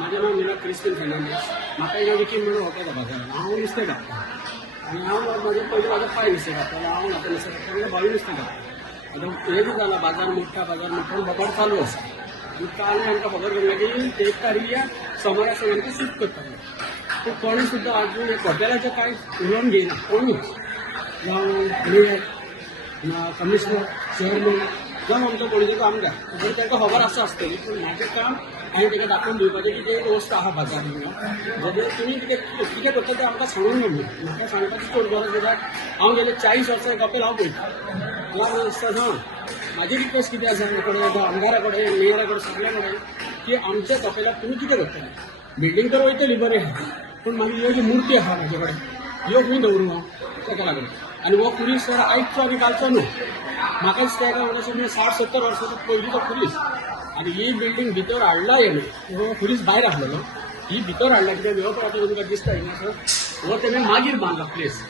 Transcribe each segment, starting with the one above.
माझें नाव निराग Christine Fernandes. म्हाका एक विकीन म्हणून वता बाजारात हांव नुस्तें घालतां आनी हांव म्हाजे पयलीं म्हाजो पांय नुस्तें घालतालो. हांव घालता नुस्तें घालता बावी नुस्तें घालता. आतां हें जाला बाजार मोठा म्हणून बबर चालू आसा. आनी काल आमकां खबर पडलें की 1 तारीख या सोमारा सावन आमकां शिफ्ट करतले. पूण कोणी सुद्दां अजून एक हॉटेलाचें कांय उलोवन घेयना कोणूच. जावं मेयर ना कमिशनर चेअरमन जावं आमचो पणजेचो आमदार जर तांकां खबर आसतली. पूण म्हाजें काम हांवें ताका दाखोवन दिवपाचें की एक वस्त आहा बाजार म्हणून जर तुमी कितें करता तें आमकां सांगूंक मेळना. म्हाका सांगपाची चड गरज कित्याक हांव गेले 40 वर्सां कपेल हांव पळयतां. मला दिसता सांग म्हाजी रिक्वेस्ट कितें आसा कडेन आमदारा कडेन मेयरा कडेन सगळ्या कडेन की आमच्या कपेलाक तुमी कितें करतले. बिल्डींग तर वयतली बरें पूण मागीर ह्यो जी मुर्ती आहा म्हाजे कडेन ह्यो खंय दवरूं हांव ताका लागून. आनी हो पुलीस सर आयचो आनी कालचो न्हू. म्हाका दिसता म्हणटा 60-70 वर्सांचो पयलींचो पुलीस. आनी ही बिल्डींग भितर हाडला हेणें हो पुलीस भायर आसलेलो. ही भितर हाडला कित्याक ह्यो पळय तुमकां दिसता हिंगासर हो तेणें मागीर बांदला प्लेस.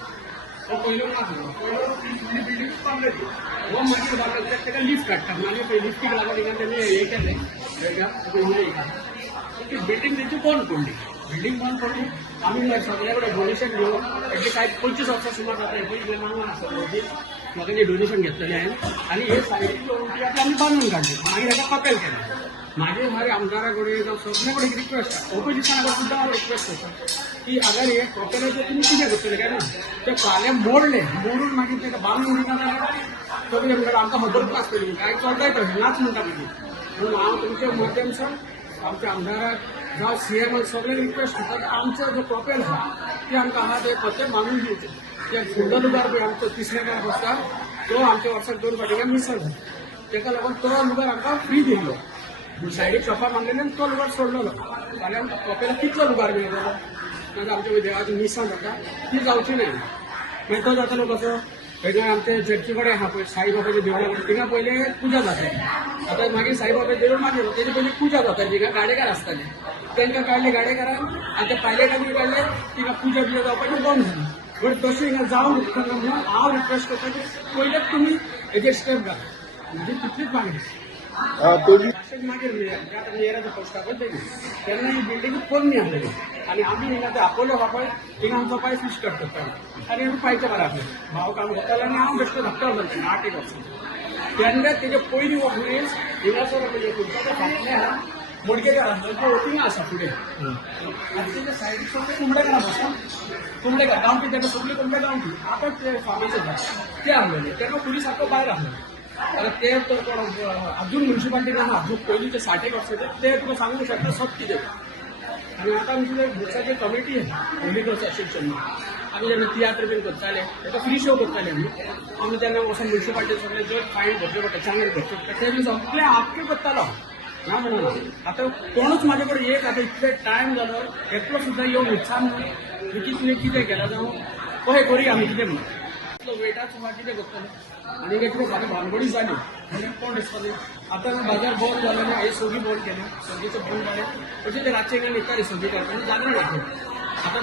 हो पयलो नासलो पयलो बिल्डींग बांदले ती हो मागीर बांदलो कित्याक ताका लिफ्ट काडटा मागीर पळय लिफ्टीक लागून हिंगा तेणी हें केलें ती बिल्डींग तेंची बंद पडली. बिल्डींग बंद पडली आमी सगळे कडेन डोनेशन घेवन ताचे कांय 25 वर्सां सुमार जाता पयलीं मागून आसलो म्हाका तें डोनेशन घेतलेलें हांवें आनी हे सायडीची उलटी आतां आमी बांदून काडली. मागीर ताका कपेल केलें. म्हाजे मागीर आमदारा कडेन जावं सगळे कडेन रिक्वेस्ट आसा ऑपोजिशना कडेन सुद्दां हांव रिक्वेस्ट करता की अगर हे कपेलाचें तुमी कितें करतले काय ना ते फाल्यां मोडून मागीर ताका बांदून उडयना जाल्यार सगळे म्हणटा आमकां खबर आसतली काय चलताय तशें नाच म्हणटा मागीर. म्हणून हांव तुमच्या माध्यमसान आमच्या आमदाराक जावं सीएम सगळे रिक्वेस्ट करता की आमचो जो कपेल आहा ते आमकां आहा ते फक्त मानून दिवचे. ते सुंदर लुगार पळय आमचो तिसऱ्या काळाक आसता तो आमच्या वर्साक 2 फावटी मिसळ जाला. ताका लागून तो लुगार आमकां फ्री दिल्लो. सायडीक शॉपार बांदलेले आनी तो लुगार सोडलेलो. फाल्यां कपेलाक कितलो लुगार मेळटलो नाजाल्यार आमच्या देवाची मिसां जाता ती जावची न्हय. मागीर तो जातालो कसो थंय आमचे चर्ची कडेन आहा पळय साईबाबाच्या देवळा कडेन थिंगा पयले पुजा जाताली. आतां मागीर साईबाबाचें देवूळ मागीर तेजे पयलीं पुजा जाताली. थिंगा गाडेकार आसताले तांकां काडले गाडेकारान आनी ते पायलटांनी काडले थिंगा पुजा बिजा जावपाची बंद जाली. बट तशें हिंगा जावं उपकारना म्हणून हांव रिक्वेस्ट करता की पयलेच तुमी हेजेर स्टेप घाला. म्हणजे तितलीच मागणी मागीर आतां मेयराचो पोस्टाक तेन्ना ही बिल्डींग पोरणी आसलेली आनी आमी हिंगा ते आपोलो बापाय हिंगा आमचो पांय स्विच कट करताले आनी आमी पांयच्या बारा आसले. भाव काम करतालो आनी हांव बेश्टो धाकटो जातालो 8 वर्सां. तेन्ना तेजे पयलीं हो मनीस हिंगासर खुर्साच्या फाटल्यान मोडकेकार आसलो तो वोटिंगा आसा फुडें आनी तेच्या सायडीक सगळे कुंबडेकार आसा. कुंबडेकार गांवठी तेका सगळीं कुंबडे गांवठी आतां ते फार्माचे ते आसलेले तेन्ना पुलीस आख्खो भायर आसलेलो. आता ते तर अजून म्युन्सिपाल्टी आहा अजून पयलींचे 60 वर्साचे ते तुका सांगूंक शकता सब कितें. आनी आतां आमची भुरसाची कमिटी आहे होली क्रॉस एसोसिएशन आमी जेन्ना तियात्र बीन करताले ताका फ्री शो करताले आमी तेन्ना वचून म्युन्सिपाल्टी सगळे जर फायन भरचे पडटा चांगले भरचे पडटा ते बी सगळे आख्खे करतालो ना म्हणून. आतां कोणूच म्हाजे कडेन एक आतां इतले टायम जालो एकलो सुद्दां येवन विचार की तुवें कितें केलां जावं कशें करी आमी कितें म्हणून वेटाच सुमार कितें करतले. आनी कितें फाल्यां भानगडी जाली आनी कोण दिसतले. आतां बाजार बंद जालेले हांवें सगळी बंद केले सगळीचे बंद जाले अशें ते रातचे गेले न्हिदताले सगळी करताले जागरण घातले. आतां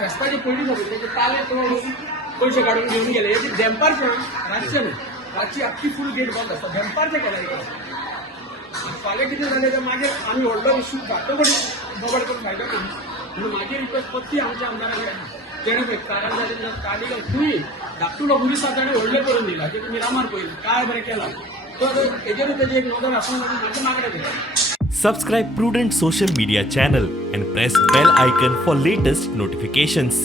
फेस्ताची पयलीं जाली तेजे ताले तो पयशे काडून घेवन गेले हेजे दॅम्पारचे रातचे न्हू रातची आख्खी फूल गेट बंद आसता दॅम्पारचे केला. फाल्यां कितें जालें तें मागीर आमी व्हडलो इश्यू घातलो बगड करून फायदो ना म्हणून मागीर रिक्वेस्ट पत्ती आमच्या आमदाराक तेणें पळय कारण जालें तालिगांव खंय धाकटुलो पुलीस ताणें व्हडलें करून दिला ते तुमी रामार पळयलें काय बरें केलां. तर हेजेरूच तेजी एक नदर आसूंक लागून म्हाजे मागणें दिता. Subscribe Prudent social media channel and press bell icon for latest notifications.